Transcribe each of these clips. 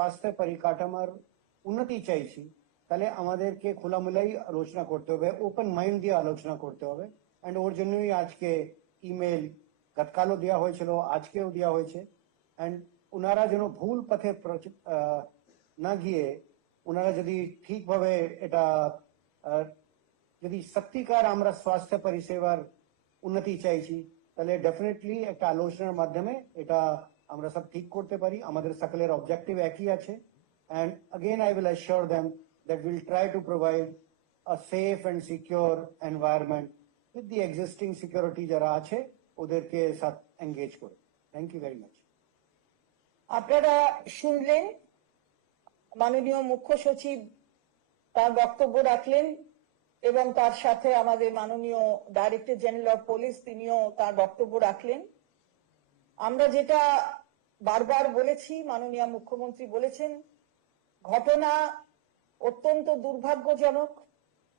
স্বাস্থ্য পরিকাঠামোর উন্নতি চাইছি তাহলে আমাদেরকে খোলামেলাই আলোচনা করতে হবে ওপেন মাইন্ড দিয়ে আলোচনা করতে হবে অ্যান্ড ওর জন্যই আজকে ইমেল গতকালও দেওয়া হয়েছিল আজকেও দেওয়া হয়েছে অ্যান্ড ওনারা যেন ভুল পথে প্রচ- আহ, না গিয়ে ওনারা যদি ঠিকভাবে এটা আহ, যদি সত্যিকার আমরা স্বাস্থ্য পরিষেবার উন্নতি চাইছি তাহলে ডেফিনেটলি একটা আলোচনার মাধ্যমে এটা আমরা সব ঠিক করতে পারি, আমাদের সকলের অবজেক্টিভ একই আছে and again I will assure them that we'll try to provide a safe and secure environment with the existing security যারা আছে, ওদেরকে সাথ এঙ্গেজ করে। থ্যাংক ইউ ভেরি মাচ আপনারা শুনলেন, মাননীয় মুখ্য সচিব তার বক্তব্য রাখলেন, এবং তার সাথে আমাদের মাননীয় ডাইরেক্টর জেনারেল অফ পুলিশ তিনিও তার বক্তব্য রাখলেন। আমরা যেটা বারবার বলেছি, মাননীয় মুখ্যমন্ত্রী বলেছেন, ঘটনা অত্যন্ত দুর্ভাগ্যজনক,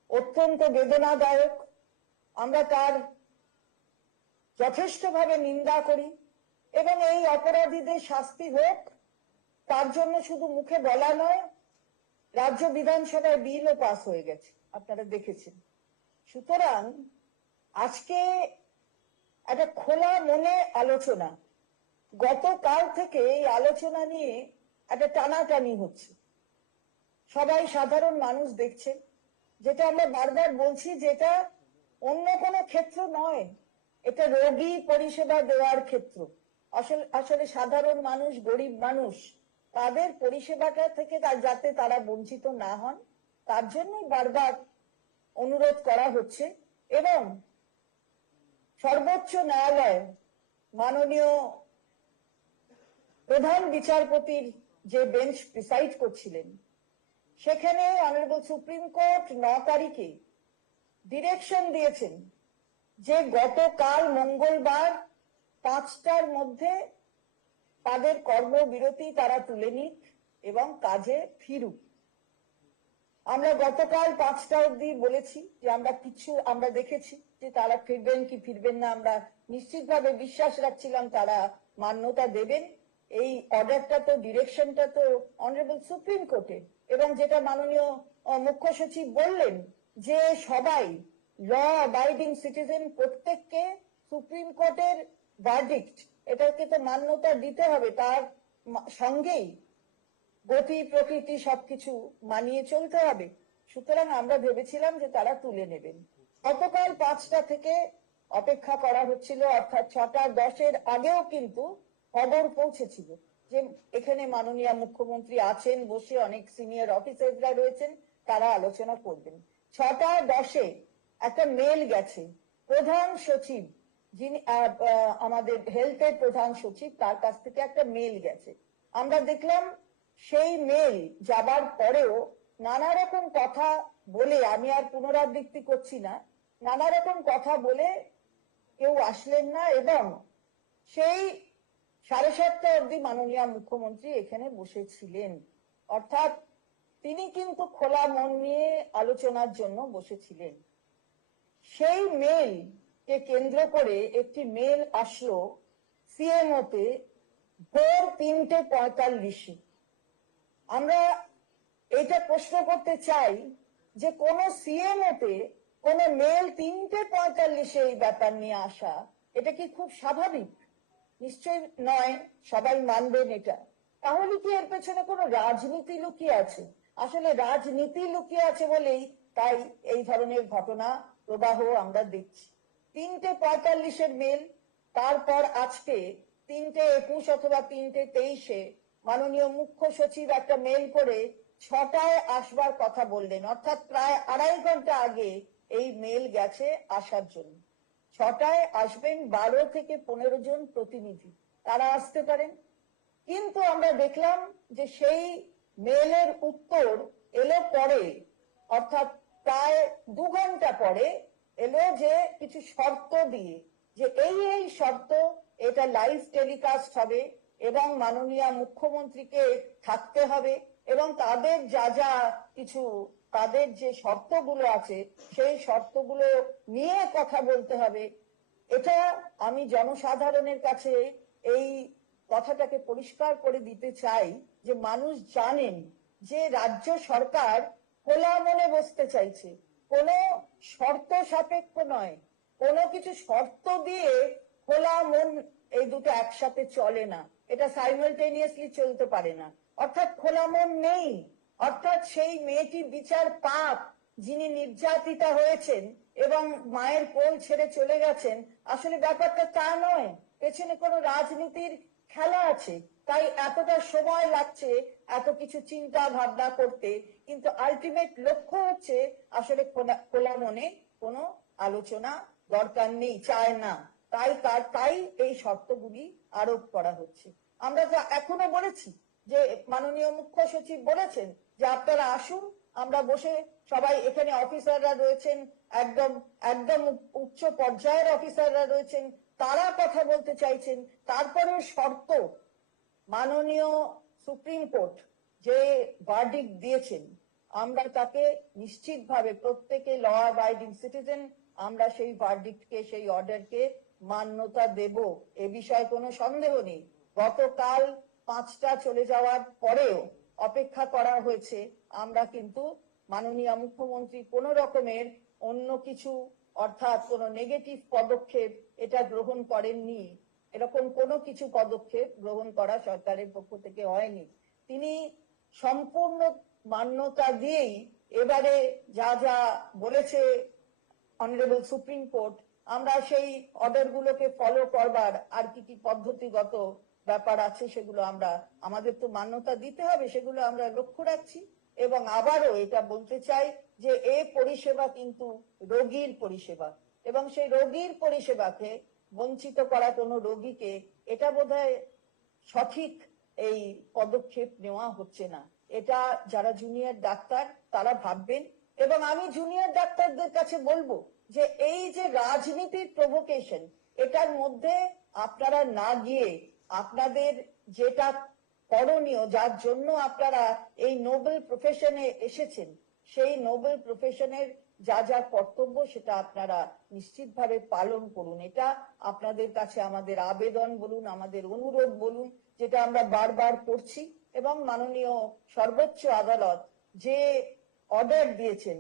অত্যন্ত বেদনাদায়ক। আমরা তার যথেষ্টভাবে নিন্দা করি এবং এই অপরাধীদের শাস্তি হোক, তার জন্য শুধু মুখে বলা নয়, রাজ্য বিধানসভায় বিলও পাস হয়ে গেছে, আপনারা দেখেছেন। সুতরাং আজকে একটা খোলা মনে আলোচনা গতকাল থেকে এই আলোচনা নিয়ে একটা টানাটানি হচ্ছে। সবাই সাধারণ মানুষ দেখছে যেটা আমরা বারবার বলছি যেটা অন্য কোনো ক্ষেত্র নয়। এটা রোগী পরিষেবা দেওয়ার ক্ষেত্র। আসলে আসলে সাধারণ মানুষ, গরিব মানুষ, তাদের পরিষেবাটা থেকে যাতে তারা বঞ্চিত না হন, তার জন্যই বারবার অনুরোধ করা হচ্ছে। এবং সর্বোচ্চ ন্যায়ালয় মাননীয় প্রধান বিচারপতির যে বেঞ্চ প্রিসাইড করছিলেন, সেখানে অনারেবল সুপ্রিম কোর্ট ন তারিখে ডিরেকশন দিয়েছেন যে গতকাল মঙ্গলবার পাঁচটার মধ্যে তাদের কর্মবিরতি তারা তুলে নিক এবং কাজে ফিরুক। আমরা গতকাল পাঁচটা অব্দি বলেছি যে আমরা কিছু আমরা দেখেছি যে তারা ফিরবেন কি ফিরবেন না, আমরা নিশ্চিতভাবে বিশ্বাস রাখছিলাম তারা মান্যতা দেবেন। এই অর্ডারটা তো, ডিরেকশনটা তো অনারেবল সুপ্রিম কোর্টে এবং যেটা মাননীয় মুখ্য সচিব বললেন যে সবাই ল অ্যাবাইডিং সিটিজেন প্রত্যেককে সুপ্রিম কোর্টের ভার্ডিক্ট এটাকে তো মান্যতা দিতে হবে, তার সঙ্গেই গতি, প্রকৃতি সবকিছু মানিয়ে চলতে হবে। সুতরাং আমরা ভেবেছিলাম যে তারা তুলে নেবেন। গতকাল পাঁচটা থেকে অপেক্ষা করা হচ্ছিল, অর্থাৎ ছটা দশের আগেও কিন্তু খবর পৌঁছেছিল যে এখানে মাননীয় মুখ্যমন্ত্রী আছেন বসে অনেক সিনিয়র অফিসাররা রয়েছেন, তারা আলোচনা করবেন। ছটা দশে একটা মেল গেছে। প্রধান সচিব যিনি আমাদের হেলথের প্রধান সচিব, তার কাছ থেকে একটা মেল গেছে। আমরা দেখলাম সেই মেল যাবার পরেও নানা রকম কথা বলে আমি আর পুনরাবৃত্তি করছি না, নানা রকম কথা বলে কেউ আসলেন না এবং সেই সাড়ে সাতটা অব্দি মাননীয় মুখ্যমন্ত্রী এখানে বসেছিলেন। অর্থাৎ তিনি কিন্তু খোলা মন নিয়ে আলোচনার জন্য বসেছিলেন। সেই মেল কে কেন্দ্র করে একটি মেল আসলো সিএমও তে, ভোর তিনটে পঁয়তাল্লিশে। আমরা এটা প্রশ্ন করতে চাই যে কোন সিএমও তে কোন মেল তিনটে পঁয়তাল্লিশে এই ব্যাপার নিয়ে আসা, এটা কি খুব স্বাভাবিক? নিশ্চয় নয়, সবাই মানবেন এটা। তাহলে কি এর পেছনে কোনো রাজনীতি লুকিয়ে আছে? আসলে রাজনীতি লুকিয়ে আছে বলেই তাই এই ধরনের ঘটনা, প্রবাহ আমরা দেখছি। তিনটে পঁয়তাল্লিশের মেল তারপর আজকে তিনটে একুশ অথবা তিনটে তেইশে মাননীয় মুখ্য সচিব একটা মেল করে ছটায় আসবার কথা বললেন। অর্থাৎ প্রায় আড়াই ঘণ্টা আগে এই মেল গেছে আসার জন্য। ছটায় আসবেন বারো থেকে পনেরো জন প্রতিনিধি। তারা আসতে পারেন। কিন্তু আমরা দেখলাম যে সেই মেলের উত্তর এলো পরে, অর্থাৎ প্রায় দু ঘণ্টা পরে এলো যে কিছু শর্ত দিয়ে, যে এই এই শর্ত, এটা লাইভ টেলিকাস্ট হবে এবং মাননীয় মুখ্যমন্ত্রীকে থাকতে হবে এবং তাদের যা যা কিছু তাদের যে শর্তগুলো আছে, সেই শর্তগুলো নিয়ে কথা বলতে হবে। এটা আমি জনসাধারণের কাছে এই কথাটাকে পরিষ্কার করে দিতে চাই যে মানুষ জানেন যে রাজ্য সরকার খোলা মনে বসতে চাইছে। কোনো শর্ত সাপেক্ষ নয়। কোনো কিছু শর্ত দিয়ে খোলা মন এই দুটো একসাথে চলে না। এটা সাইমালটেনিয়াসলি চলতে পারে না। অর্থাৎ খোলা মন নেই। অর্থাৎ সেই মেয়েটি বিচার পাপ যিনি নির্যাতিতা হয়েছেন এবং মায়ের কোল ছেড়ে চলে গেছেন, আসলে ব্যাপারটা তা নয়। পেছনে কোনো রাজনীতির খেলা আছে, তাই এতটা সময় লাগছে এত কিছু চিন্তা ভাবনা করতে। কিন্তু আলটিমেট লক্ষ্য হচ্ছে আসলে খোলা- মনে কোনো আলোচনা দরকার নেই, চায় না। তাই তার তাই এই শর্তগুলি আরোপ করা হচ্ছে। আমরা তো এখনও বলেছি যে মাননীয় মুখ্য সচিব বলেছেন যে আপনারা আসুন, আমরা বসে সবাই এখানে অফিসাররা রয়েছেন, একদম একদম উচ্চ পর্যায়ের অফিসাররা রয়েছেন, তারা কথা বলতে চাইছেন। তারপরেও শর্ত মাননীয় সুপ্রিম কোর্ট যে ভার্ডিক দিয়েছেন, আমরা তাকে নিশ্চিতভাবে প্রত্যেকে ল অ্যাবাইডিং সিটিজেন আমরা সেই ভার্ডিককে সেই অর্ডারকে মান্যতা দেব, এ বিষয়ে কোনো সন্দেহ নেই। গতকাল পাঁচটা চলে যাওয়ার পরেও অপেক্ষা করা হয়েছে। আমরা কিন্তু মাননীয় মুখ্যমন্ত্রী কোন রকমের অন্য কিছু, অর্থাৎ কোনো নেগেটিভ পদক্ষেপ এটা গ্রহণ করেননি। এরকম কোনো কিছু পদক্ষেপ গ্রহণ করা সরকারের পক্ষ থেকে হয়নি। তিনি সম্পূর্ণ মান্যতা দিয়েই এবারে যা যা বলেছে অনারেবল সুপ্রিম কোর্ট আমরা সেই অর্ডার গুলোকে ফলো করবার আর কি কি পদ্ধতিগত ব্যাপার আছে, সেগুলো আমরা, আমাদের তো মান্যতা দিতে হবে, সেগুলো আমরা লক্ষ্য রাখছি। এবং আবারও এটা বলতে চাই যে, এ পরিষেবা কিন্তু রোগীর পরিষেবা। এবং সেই রোগীর পরিষেবাকে বঞ্চিত করা কোনো রোগীকে এটা বোধহয় সঠিক এই পদক্ষেপ নেওয়া হচ্ছে না। এটা যারা জুনিয়র ডাক্তার, তারা ভাববেন। এবং আমি জুনিয়র ডাক্তারদের কাছে বলব যে, এই যে রাজনীতির প্রভোকেশন এটার মধ্যে আপনারা না গিয়ে আপনাদের যেটা করণীয়, যার জন্য আপনারা এই নোবেল প্রফেশনে এসেছেন, সেই নোবেল প্রফেশনের যা যা কর্তব্য সেটা আপনারা নিশ্চিতভাবে পালন করুন। এটা আপনাদের কাছে আমাদের আবেদন বলুন, আমাদের অনুরোধ বলুন, যেটা আমরা বারবার করছি এবং মাননীয় সর্বোচ্চ আদালত যে অর্ডার দিয়েছেন,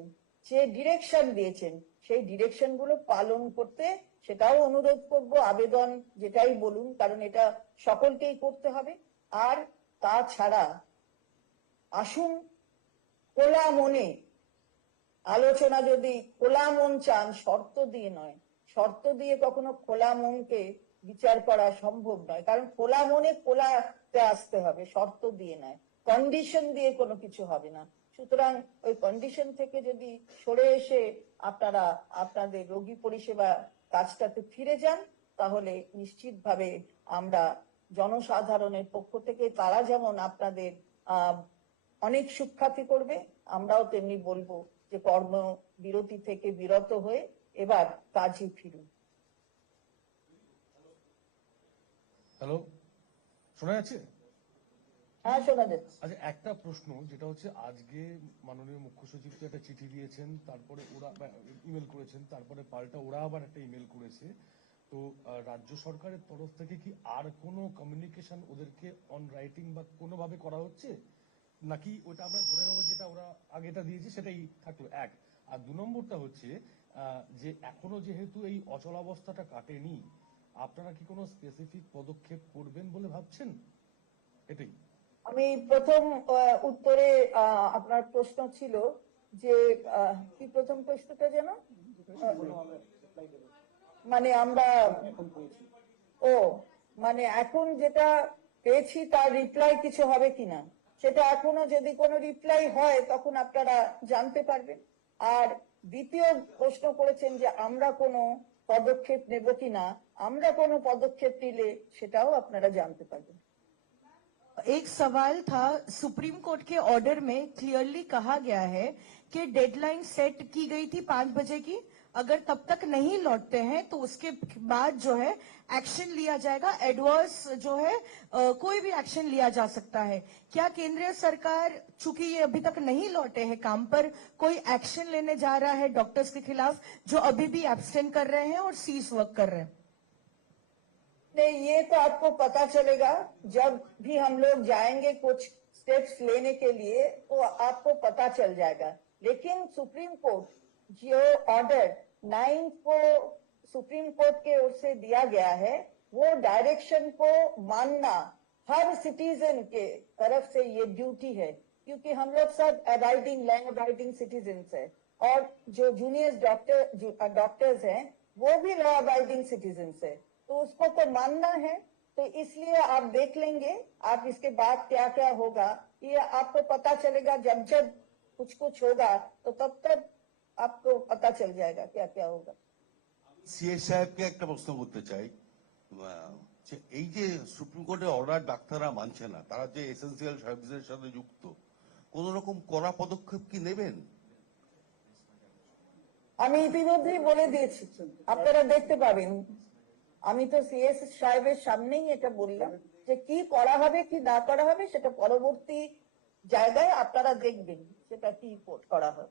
যে ডিরেকশন দিয়েছেন সেই ডিরেকশনগুলো পালন করতে সেটাও অনুরোধ করব, আবেদন যেটাই বলুন, কারণ এটা সকলকেই করতে হবে। আর তাছাড়া আসুন, খোলা মনে আলোচনা যদি খোলা মন চান, শর্ত দিয়ে নয়। শর্ত দিয়ে কখনো খোলা মনকে বিচার করা সম্ভব নয়, কারণ খোলা মনে খোলাতে আসতে হবে, শর্ত দিয়ে নয়। কন্ডিশন দিয়ে কোনো কিছু হবে না। সুতরাং ওই কন্ডিশন থেকে যদি সরে এসে আপনারা আপনাদের রোগী পরিষেবা কাজটাতে ফিরে যান, তাহলে নিশ্চিতভাবে আমরা জনসাধারণের পক্ষ থেকে তারা যেমন আপনাদের অনেক সুখ্যাতি করবে, আমরাও তেমনি বলব যে কর্ম বিরতি থেকে বিরত হয়ে এবার কাজে ফিরুন। হ্যালো শোনা যাচ্ছে? হ্যাঁ আচ্ছা একটা প্রশ্ন, যেটা হচ্ছে আজকে মাননীয় মুখ্য একটা চিঠি দিয়েছেন, তারপরে ওরা ইমেল করেছেন, তারপরে পাল্টা ওরা আবার একটা ইমেল করেছে। তো রাজ্য সরকারের তরফ থেকে কি আর কোনো কমিউনিকেশন ওদেরকে অন রাইটিং বা কোনোভাবে করা হচ্ছে? নাকি ওটা আমরা ধরে নেব যেটা ওরা আগেটা দিয়েছে, সেটাই থাকল। এক, আর দু নম্বরটা হচ্ছে যে এখনও যেহেতু এই অচলাবস্থাটা কাটেনি, আপনারা কি কোনো স্পেসিফিক পদক্ষেপ করবেন বলে ভাবছেন? এটাই। আমি প্রথম উত্তরে আপনার প্রশ্ন ছিল যে কি প্রথম প্রশ্নটা যেন? মানে আমরা, ও মানে এখন যেটা পেয়েছি তার রিপ্লাই কিছু হবে কিনা? সেটা এখনও যদি কোনো রিপ্লাই হয়, তখন আপনারা জানতে পারবেন। আর দ্বিতীয় প্রশ্ন করেছেন যে আমরা কোনো পদক্ষেপ নেব কিনা? আমরা কোনো পদক্ষেপ নিলে সেটাও আপনারা জানতে পারবেন। एक सवाल था सुप्रीम कोर्ट के ऑर्डर में क्लियरली कहा गया है कि डेडलाइन सेट की गई थी पाँच बजे की। अगर तब तक नहीं लौटते हैं तो उसके बाद जो है एक्शन लिया जाएगा। एडवर्स जो है अ, कोई भी एक्शन लिया जा सकता है। क्या केंद्रीय सरकार चूँकि ये अभी तक नहीं लौटे हैं काम पर कोई एक्शन लेने जा रहा है डॉक्टर्स के खिलाफ जो अभी भी एब्सटेंड कर रहे हैं और सीज वर्क कर रहे हैं? नहीं, ये तो आपको पता चलेगा, जब भी हम लोग जाएँगे कुछ स्टेप्स लेने के लिए तो आपको पता चल जाएगा। लेकिन सुप्रीम कोर्ट, जो ऑर्डर नाइन्थ को सुप्रीम कोर्ट के ओर से दिया गया है, वो डायरेक्शन को मानना हर सिटीजन के तरफ़ से ये ड्यूटी है, क्योंकि हम लोग सब अबाइडिंग लैंड अबाइडिंग सिटीजन है। और जो जूनियर डॉक्टर डॉक्टर्स हैं, वो भी लॉ अबाइडिंग सिटीजन है। तो उसको तो मानना है तो इसलिए आप देख लेंगे आप इसके बाद क्या क्या होगा ये आपको पता चलेगा जब जब कुछ कुछ होगा तो तब तक आपको पता चल जाएगा क्या क्या होगा সিএ সাহেবকে একটা প্রশ্ন করতে চাই আহ, যে এই যে সুপ্রিম কোর্টের অর্ডার ডাক্তাররা মানছে না তারা যে এসেন্সিয়াল সার্ভিসের সাথে যুক্ত কোন রকম কড়া পদক্ষেপ কি নেবেন আমি ইতিমধ্যেই বলে দিয়েছি আপনারা দেখতে পাবেন আমি তো সিএস সাহেবের সামনেই এটা বললাম যে কি করা হবে, কি না করা হবে, সেটা পরবর্তী জায়গায় আপনারা দেখবেন সেটা কি করা হবে